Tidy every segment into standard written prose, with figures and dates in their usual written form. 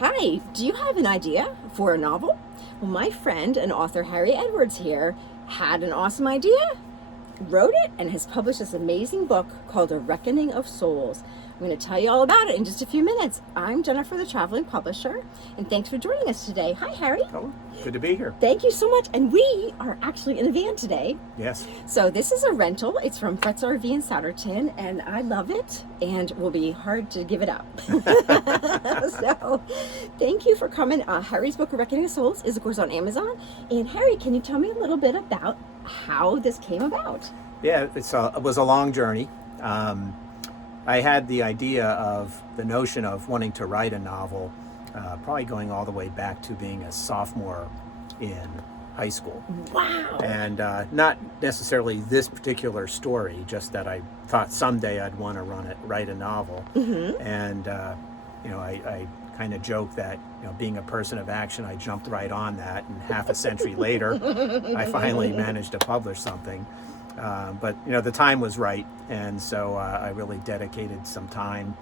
Hi, do you have an idea for a novel? Well, my friend and author Harry Edwards here had an awesome idea, wrote it, and has published this amazing book called A Reckoning of Souls. I'm going to tell you all about it in just a few minutes. I'm Jennifer, the traveling publisher, and thanks for joining us today. Hi, Harry. Oh, good to be here. Thank you so much. And we are actually in a van today. Yes. So this is a rental. It's from Fretz RV in Souderton, and I love it, and will be hard to give it up. So thank you for coming. Harry's book, A Reckoning of Souls, is of course on Amazon. And Harry, can you tell me a little bit about how this came about? Yeah, it was a long journey. I had the idea of the notion of wanting to write a novel, probably going all the way back to being a sophomore in high school. Wow. And not necessarily this particular story, just that I thought someday I'd want to write a novel. Mm-hmm. And I kind of joke that, being a person of action, I jumped right on that, and half a century later, I finally managed to publish something. But the time was right, and so I really dedicated some time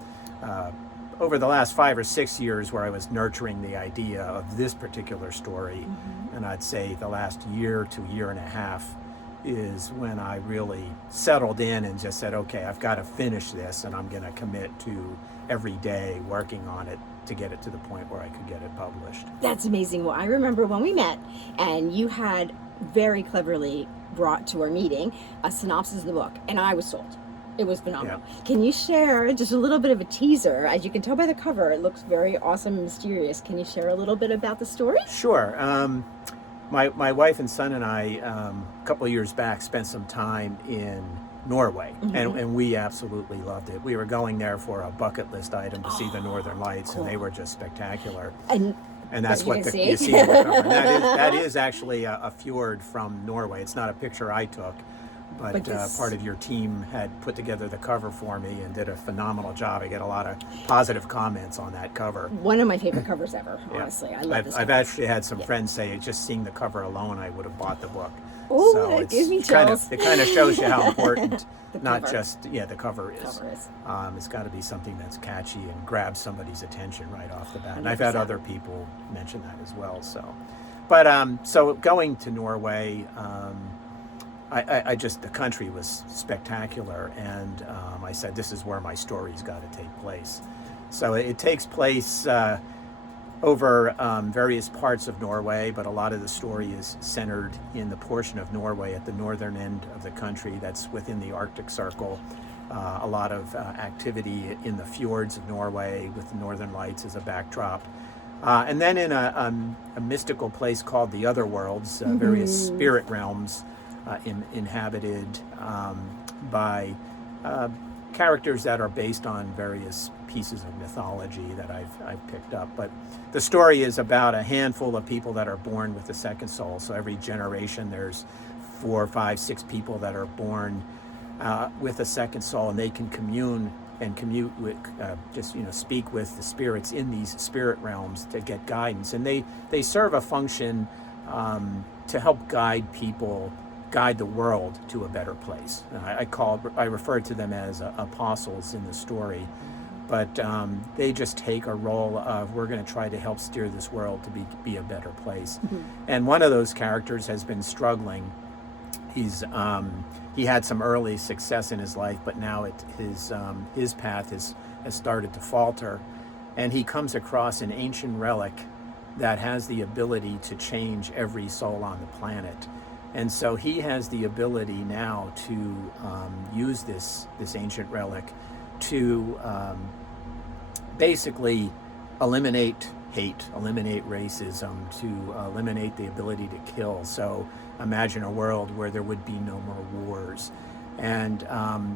over the last 5 or 6 years where I was nurturing the idea of this particular story. Mm-hmm. And I'd say the last year to year and a half is when I really settled in and just said, okay, I've got to finish this, and I'm going to commit to every day working on it to get it to the point where I could get it published. That's amazing. Well, I remember when we met, and you had very cleverly brought to our meeting a synopsis of the book, and I was sold. It was phenomenal. Yeah. Can you share just a little bit of a teaser? As you can tell by the cover, it looks very awesome and mysterious. Can you share a little bit about the story? Sure. My wife and son and I, a couple of years back, spent some time in Norway, mm-hmm. and we absolutely loved it. We were going there for a bucket list item to see the Northern Lights, cool. And they were just spectacular. And that's what you see in the cover. That is actually a fjord from Norway. It's not a picture I took, but part of your team had put together the cover for me and did a phenomenal job. I get a lot of positive comments on that cover. One of my favorite covers ever, honestly. Yeah. I love this I've actually had some friends say, just seeing the cover alone, I would have bought the book. Oh, so it gives me chills. It kind of shows you how important not cover. Just the cover is. It's got to be something that's catchy and grabs somebody's attention right off the bat. 100%. And I've had other people mention that as well. So going to Norway, the country was spectacular, and I said, this is where my story's got to take place. So it takes place over various parts of Norway, but a lot of the story is centered in the portion of Norway at the northern end of the country that's within the Arctic Circle. A lot of activity in the fjords of Norway with the Northern Lights as a backdrop. And then in a mystical place called the Other Worlds, various spirit realms inhabited by characters that are based on various pieces of mythology that I've picked up. But the story is about a handful of people that are born with the second soul. So every generation there's 4, 5, 6 people that are born with a second soul, and they can commune and commute with, speak with the spirits in these spirit realms to get guidance. And they serve a function to help guide the world to a better place. I refer to them as apostles in the story, but they just take a role of, we're going to try to help steer this world to be a better place. Mm-hmm. And one of those characters has been struggling. He had some early success in his life, but now his path has started to falter, and he comes across an ancient relic that has the ability to change every soul on the planet. And so he has the ability now to use this ancient relic to basically eliminate hate, eliminate racism, to eliminate the ability to kill. So imagine a world where there would be no more wars. And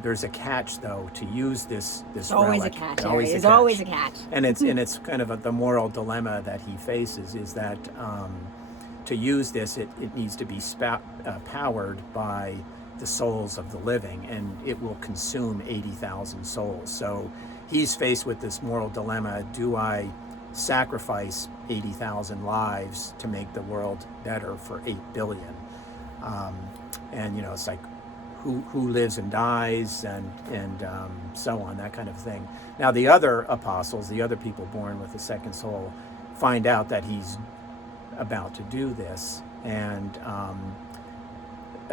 there's a catch, though, to use this relic. Always a catch. There's always a catch. And it's kind of the moral dilemma that he faces is that to use this, it needs to be powered by the souls of the living, and it will consume 80,000 souls. So he's faced with this moral dilemma: do I sacrifice 80,000 lives to make the world better for 8 billion? And it's like, who lives and dies, and so on, that kind of thing. Now the other apostles, the other people born with the second soul, find out that he's about to do this, and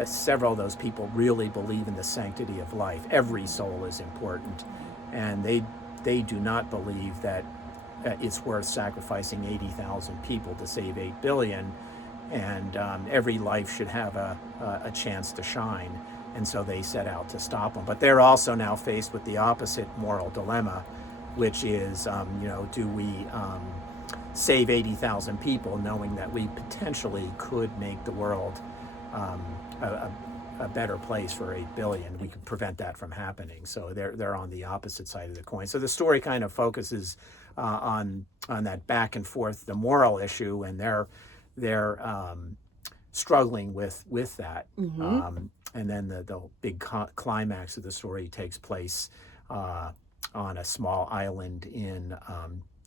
several of those people really believe in the sanctity of life. Every soul is important, and they do not believe that it's worth sacrificing 80,000 people to save 8 billion, and every life should have a chance to shine, and so they set out to stop them. But they're also now faced with the opposite moral dilemma, which is, do we save 80,000 people knowing that we potentially could make the world a better place for 8 billion. We could prevent that from happening. So they're on the opposite side of the coin. So the story kind of focuses on that back and forth, the moral issue, and they're struggling with that. And then the big climax of the story takes place on a small island in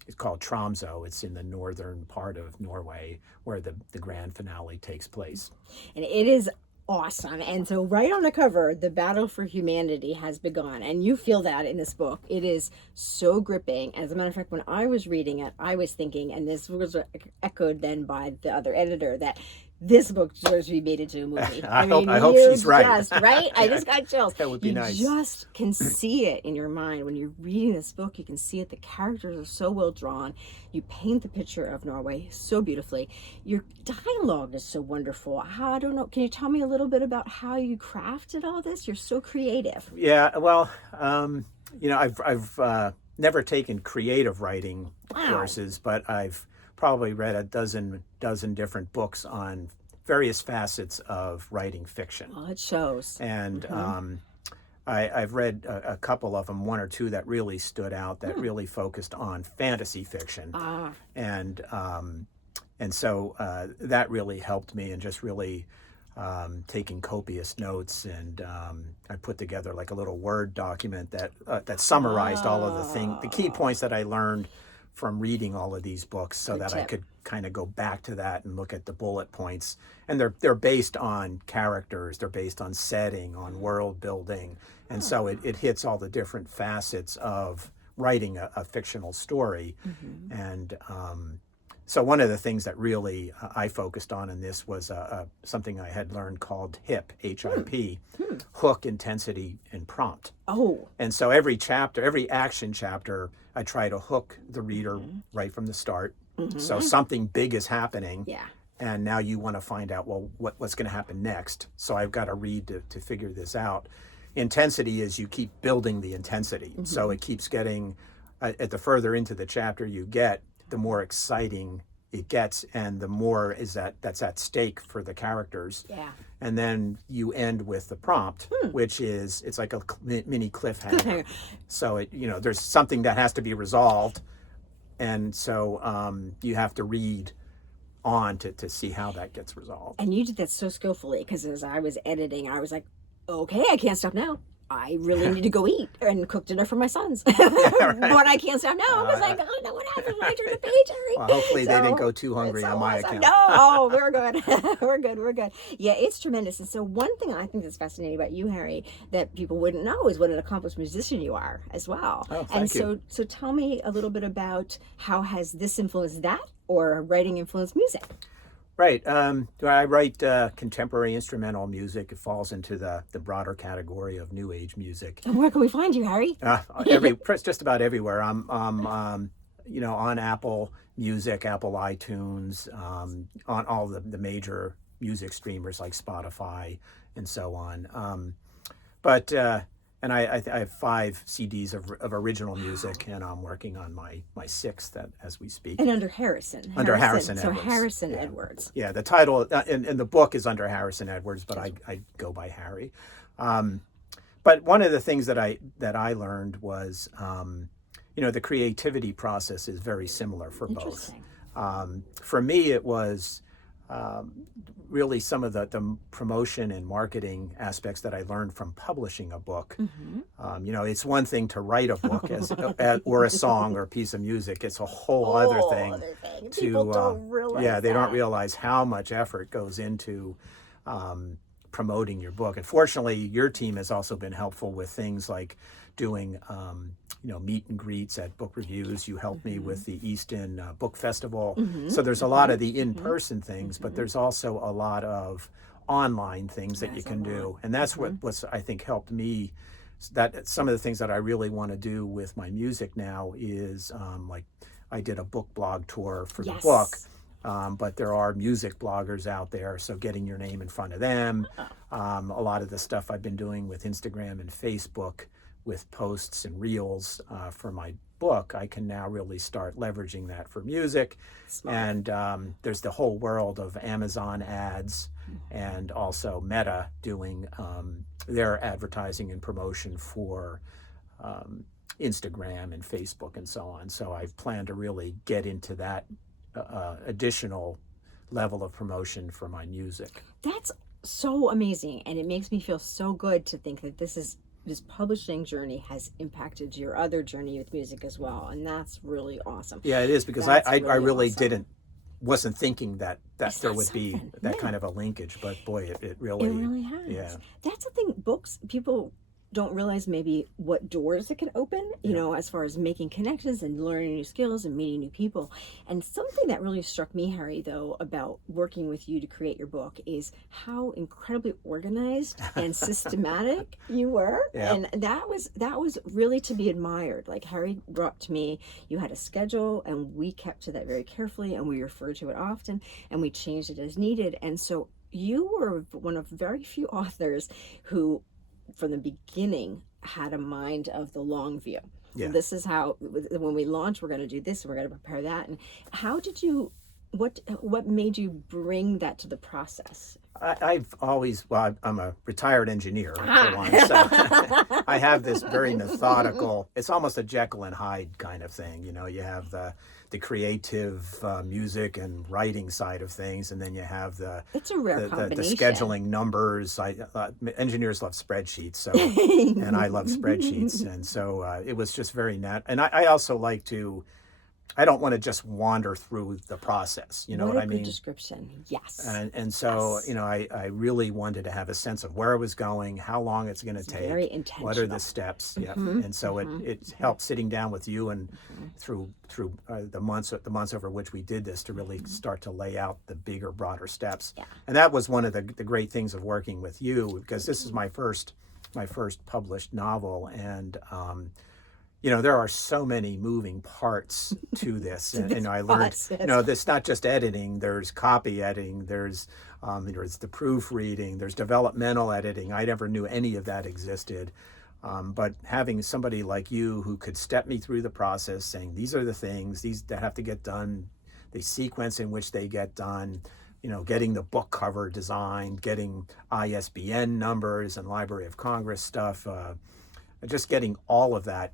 it's called Tromsø. It's in the northern part of Norway, where the grand finale takes place. And it is awesome. And so right on the cover, the battle for humanity has begun. And you feel that in this book. It is so gripping. As a matter of fact, when I was reading it, I was thinking, and this was echoed then by the other editor, that this book deserves to be made into a movie. I hope she's right. Right? I just got chills. That would be nice. You just can see it in your mind. When you're reading this book, you can see it. The characters are so well drawn. You paint the picture of Norway so beautifully. Your dialogue is so wonderful. I don't know. Can you tell me a little bit about how you crafted all this? You're so creative. Yeah, well, I've never taken creative writing courses, but I've probably read a dozen different books on various facets of writing fiction. Well, it shows. And I've read a couple of them, one or two that really stood out, that really focused on fantasy fiction. And so that really helped me, and just really taking copious notes, and I put together like a little Word document that summarized all of the key points that I learned from reading all of these books, so that I could kind of go back to that and look at the bullet points. And they're based on characters, they're based on setting, on world building, and so it hits all the different facets of writing a fictional story. And so one of the things that really I focused on in this was something I had learned called HIP, H-I-P, hook, intensity, and prompt. And so every action chapter, I try to hook the reader right from the start. So something big is happening, and now you want to find out, well, what's going to happen next? So I've got to read to figure this out. Intensity is you keep building the intensity. So it keeps getting, at the further into the chapter you get, the more exciting it gets, and the more that's at stake for the characters. And then you end with the prompt, which is, it's like a mini cliffhanger. So there's something that has to be resolved, and so you have to read on to see how that gets resolved. And you did that so skillfully, because as I was editing, I was like, okay, I can't stop now. I really need to go eat and cook dinner for my sons. But I can't stop now. I was like, oh no, what happened when I turned the page, Harry? Well, hopefully they didn't go too hungry on my account. No, we're good. We're good. Yeah, it's tremendous. And so one thing I think that's fascinating about you, Harry, that people wouldn't know is what an accomplished musician you are as well. Thank you. So tell me a little bit about how has this influenced that, or writing influenced music? Right. I write contemporary instrumental music. It falls into the broader category of new age music. And where can we find you, Harry? Just about everywhere. I'm on Apple Music, Apple iTunes, on all the major music streamers like Spotify and so on. And I have 5 CDs of original music, and I'm working on my 6th as we speak. And under Harrison. Under Harrison Edwards. So Harrison Edwards. Yeah, the title in the book is under Harrison Edwards, but I go by Harry. But one of the things that I learned was, the creativity process is very similar for both. For me, it was really some of the promotion and marketing aspects that I learned from publishing a book. It's one thing to write a book or a song or a piece of music. It's a whole other thing. People don't realize they don't realize how much effort goes into promoting your book. And fortunately, your team has also been helpful with things like doing, meet and greets at book reviews. You helped me with the Easton Book Festival. So there's a lot of the in-person things, but there's also a lot of online things that you can do. And that's what's, I think, helped me. That some of the things that I really want to do with my music now is like I did a book blog tour for the book. But there are music bloggers out there, so getting your name in front of them. A lot of the stuff I've been doing with Instagram and Facebook with posts and reels for my book, I can now really start leveraging that for music. Smart. And there's the whole world of Amazon ads and also Meta doing their advertising and promotion for Instagram and Facebook and so on. So I plan to really get into that additional level of promotion for my music. That's so amazing, and it makes me feel so good to think that this publishing journey has impacted your other journey with music as well, and that's really awesome. Yeah, it is, because I really awesome. Wasn't thinking that there would be that kind of a linkage, but boy, it really has. Yeah, that's the thing. Books, people don't realize maybe what doors it can open, you know, as far as making connections and learning new skills and meeting new people. And something that really struck me, Harry, though, about working with you to create your book is how incredibly organized and systematic you were. Yeah. And that was really to be admired. Like Harry brought to me, you had a schedule, and we kept to that very carefully, and we referred to it often, and we changed it as needed. And so you were one of very few authors who, from the beginning, had a mind of the long view. Yeah. This is how, when we launch, we're going to do this, we're going to prepare that. And how did you, what made you bring that to the process? I've always, I'm a retired engineer, for one, so I have this very methodical, it's almost a Jekyll and Hyde kind of thing. You know, you have the creative music and writing side of things, and then you have it's a rare the combination. scheduling numbers. Engineers love spreadsheets, so and I love spreadsheets, and so it was just very and I also like to, I don't want to just wander through the process. You know what I mean? Good description. Yes. And so, you know, I really wanted to have a sense of where I was going, how long it's going to take, very intentional. what are the steps. Yeah. And so it helped sitting down with you and through the months over which we did this to really start to lay out the bigger, broader steps. Yeah. And that was one of the great things of working with you, because this is my first published novel, and you know, there are so many moving parts to this. And I learned, you know, there's not just editing, there's copy editing, there's the proofreading, there's developmental editing. I never knew any of that existed. But having somebody like you who could step me through the process, saying, these are the things, these that have to get done, the sequence in which they get done, you know, getting the book cover designed, getting ISBN numbers and Library of Congress stuff, just getting all of that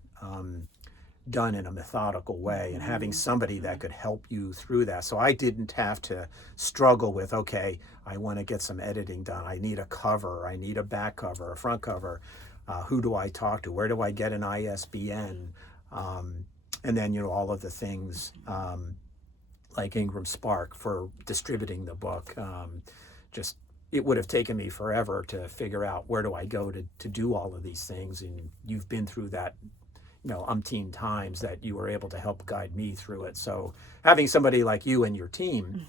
done in a methodical way, and having somebody that could help you through that. So I didn't have to struggle with, okay, I want to get some editing done. I need a cover. I need a back cover, a front cover. Who do I talk to? Where do I get an ISBN? And then, you know, all of the things like Ingram Spark for distributing the book. It would have taken me forever to figure out where do I go to do all of these things. And you've been through that, you know, umpteen times that you were able to help guide me through it. So having somebody like you and your team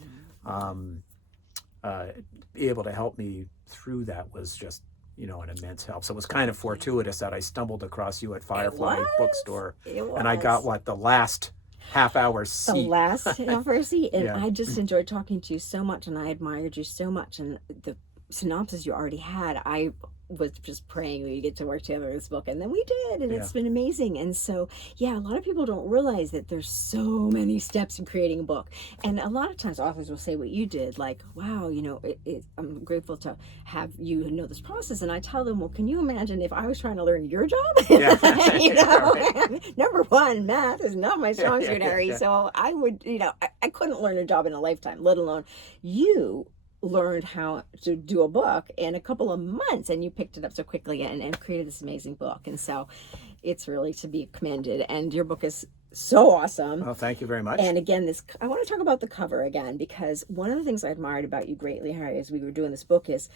be able to help me through that was just, you know, an immense help. So it was kind of fortuitous that I stumbled across you at Firefly Bookstore. And I got the last half-hour seat. The last half-hour seat. And Yeah. I just enjoyed talking to you so much, and I admired you so much. And the synopsis you already had, I was just praying we get to work together with this book, and then we did, and it's been amazing. And so, yeah, a lot of people don't realize that there's so many steps in creating a book. And a lot of times authors will say what you did, like, wow, you know, I'm grateful to have you know this process. And I tell them, well, can you imagine if I was trying to learn your job? Yeah. You know, Right. Number one, math is not my strong suit, Harry. Yeah. So I would, you know, I couldn't learn a job in a lifetime, let alone you learned how to do a book in a couple of months, and you picked it up so quickly and created this amazing book. And so it's really to be commended, and your book is so awesome. Well, thank you very much. And again, I want to talk about the cover again, because one of the things I admired about you greatly, Harry, as we were doing this book is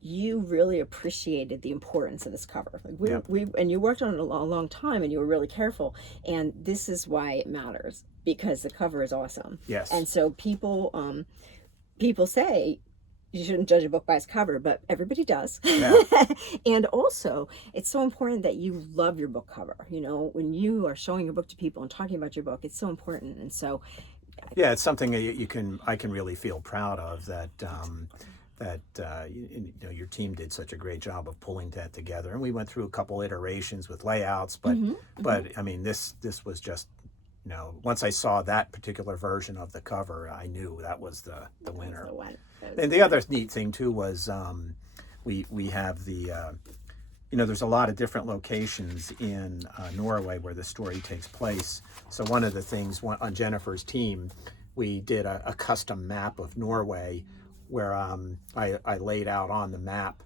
you really appreciated the importance of this cover. Like Yep. and you worked on it a long time, and you were really careful. And this is why it matters, because the cover is awesome. Yes. And so people say you shouldn't judge a book by its cover, but everybody does. Yeah. And also, it's so important that you love your book cover. You know, when you are showing your book to people and talking about your book, it's so important. And so, Yeah, it's something that I can really feel proud of, that your team did such a great job of pulling that together. And we went through a couple iterations with layouts, but I mean, this was just, once I saw that particular version of the cover, I knew that was the winner. the one. And the other neat thing too was we have there's a lot of different locations in Norway where the story takes place. So one of the things on Jennifer's team, we did a custom map of Norway where I laid out on the map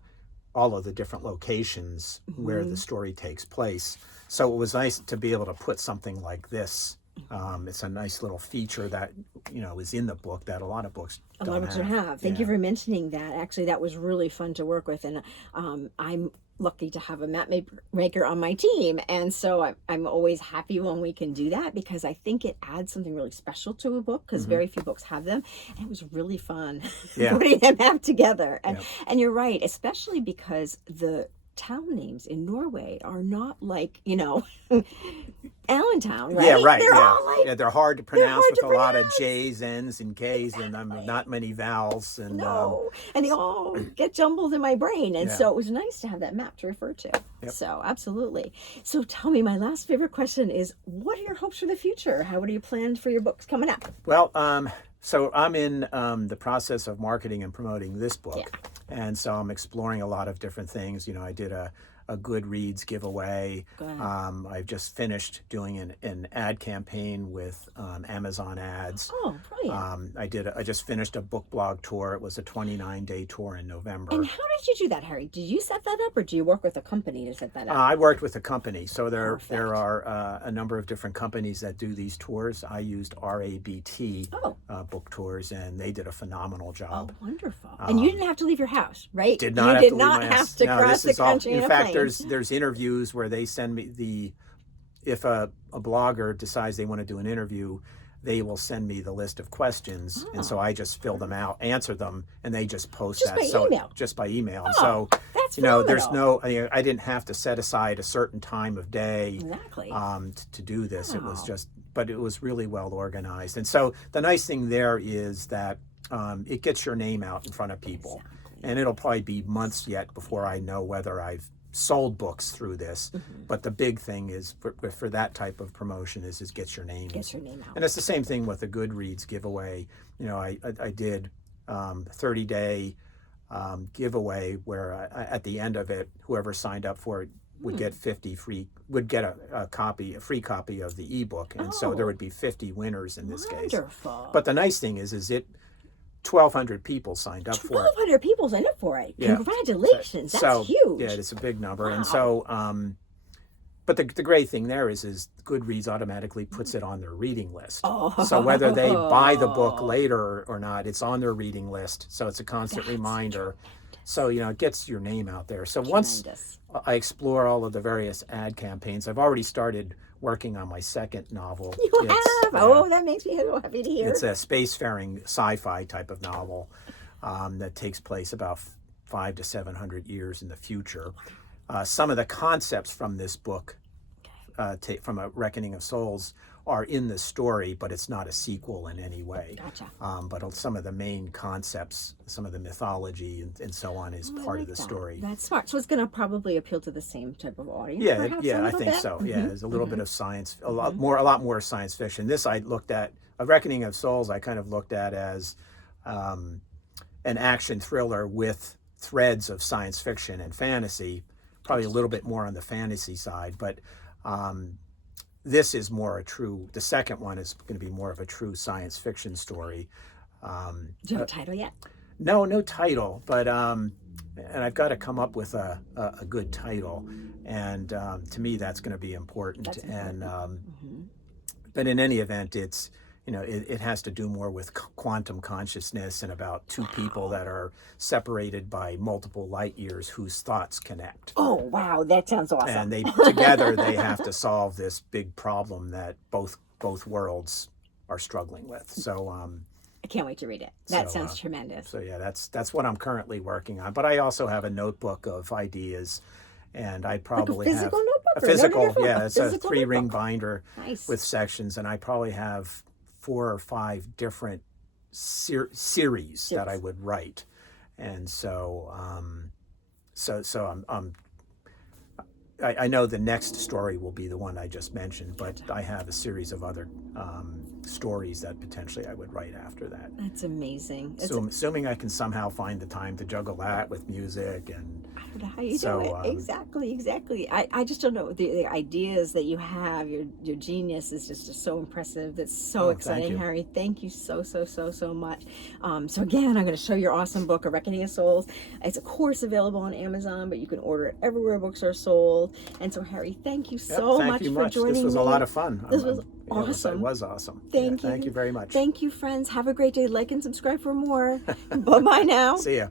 all of the different locations where the story takes place. So it was nice to be able to put something like this. It's a nice little feature that is in the book that a lot of books don't have. Thank you for mentioning that. Actually, that was really fun to work with, and I'm lucky to have a map maker on my team, and so I'm always happy when we can do that, because I think it adds something really special to a book, because very few books have them, and it was really fun putting them map together. And you're right, especially because the town names in Norway are not like Allentown, right? Yeah, right. They're all like, they're hard to pronounce with a lot of J's, N's, and K's, and not many vowels. And and they all get jumbled in my brain, and so it was nice to have that map to refer to. So absolutely. So tell me, my last favorite question is, what are your hopes for the future? What are you planned for your books coming up? Well, so I'm in the process of marketing and promoting this book, and so I'm exploring a lot of different things. I did a Goodreads giveaway. I've just finished doing an ad campaign with Amazon ads. Oh, brilliant. I just finished a book blog tour. It was a 29-day tour in November. And how did you do that, Harry? Did you set that up, or do you work with a company to set that up? I worked with a company. So there are a number of different companies that do these tours. I used RABT book tours, and they did a phenomenal job. Oh, wonderful. And you didn't have to leave your house, right? Did not you have to leave my house. have to cross the country in fact, there's interviews where they send me if a blogger decides they want to do an interview, they will send me the list of questions, and so I just fill them out, answer them, and they just post that. Just by email. And so that's there's I didn't have to set aside a certain time of day to do this. It was but it was really well organized. And so the nice thing there is that it gets your name out in front of people. And it'll probably be months yet before I know whether I've sold books through this. But the big thing is for that type of promotion is gets your name out. And it's the same thing with the Goodreads giveaway. I did 30-day giveaway where at the end of it, whoever signed up for it would get a free copy of the ebook. And so there would be 50 winners in this case. But the nice thing is 1,200 people signed up for it. 1,200 people signed up for it. Congratulations. That's huge. Yeah, it's a big number. And so, but the great thing there is Goodreads automatically puts it on their reading list. So whether they buy the book later or not, it's on their reading list. So it's a constant reminder. So, it gets your name out there. So once I explore all of the various ad campaigns, I've already started working on my second novel. You have? That makes me so happy to hear. It's a spacefaring sci-fi type of novel that takes place about 500 to 700 years in the future. Some of the concepts from this book, from A Reckoning of Souls, are in the story, but it's not a sequel in any way. But some of the main concepts, some of the mythology and so on is part of the story. That's smart. So it's going to probably appeal to the same type of audience. I think so. There's a little bit of science, a lot more science fiction. This I looked at, A Reckoning of Souls, I kind of looked at as an action thriller with threads of science fiction and fantasy, probably a little bit more on the fantasy side, but this is more the second one is going to be more of a true science fiction story. Do you have a title yet? No title, but and I've got to come up with a good title, and to me that's going to be important. But in any event, it has to do more with quantum consciousness and about two people that are separated by multiple light years whose thoughts connect. Oh, wow, that sounds awesome. And they together they have to solve this big problem that both worlds are struggling with. So I can't wait to read it. That So, sounds tremendous. so yeah, that's what I'm currently working on. But I also have a notebook of ideas, and I probably have physical notebook a or no physical, notebook? yeah, A it's a physical 3-ring notebook. binder Nice. with sections, and I probably have 4 or 5 different series that I would write, and so I know the next story will be the one I just mentioned, but I have a series of other stories that potentially I would write after that. That's amazing. So, assuming I can somehow find the time to juggle that with music and I don't know how you So, do it. Exactly. I just don't know. The ideas that you have, your genius is just so impressive. That's so thank exciting, you. Harry. Thank you so much. So again, I'm going to show your awesome book, A Reckoning of Souls. It's of course available on Amazon, but you can order it everywhere books are sold. And so, Harry, thank you so thank much you for much. joining me. This was a lot of fun. This was It awesome. It was awesome. Thank you. Thank you very much. Thank you, friends. Have a great day. Like and subscribe for more. Bye-bye now. See ya.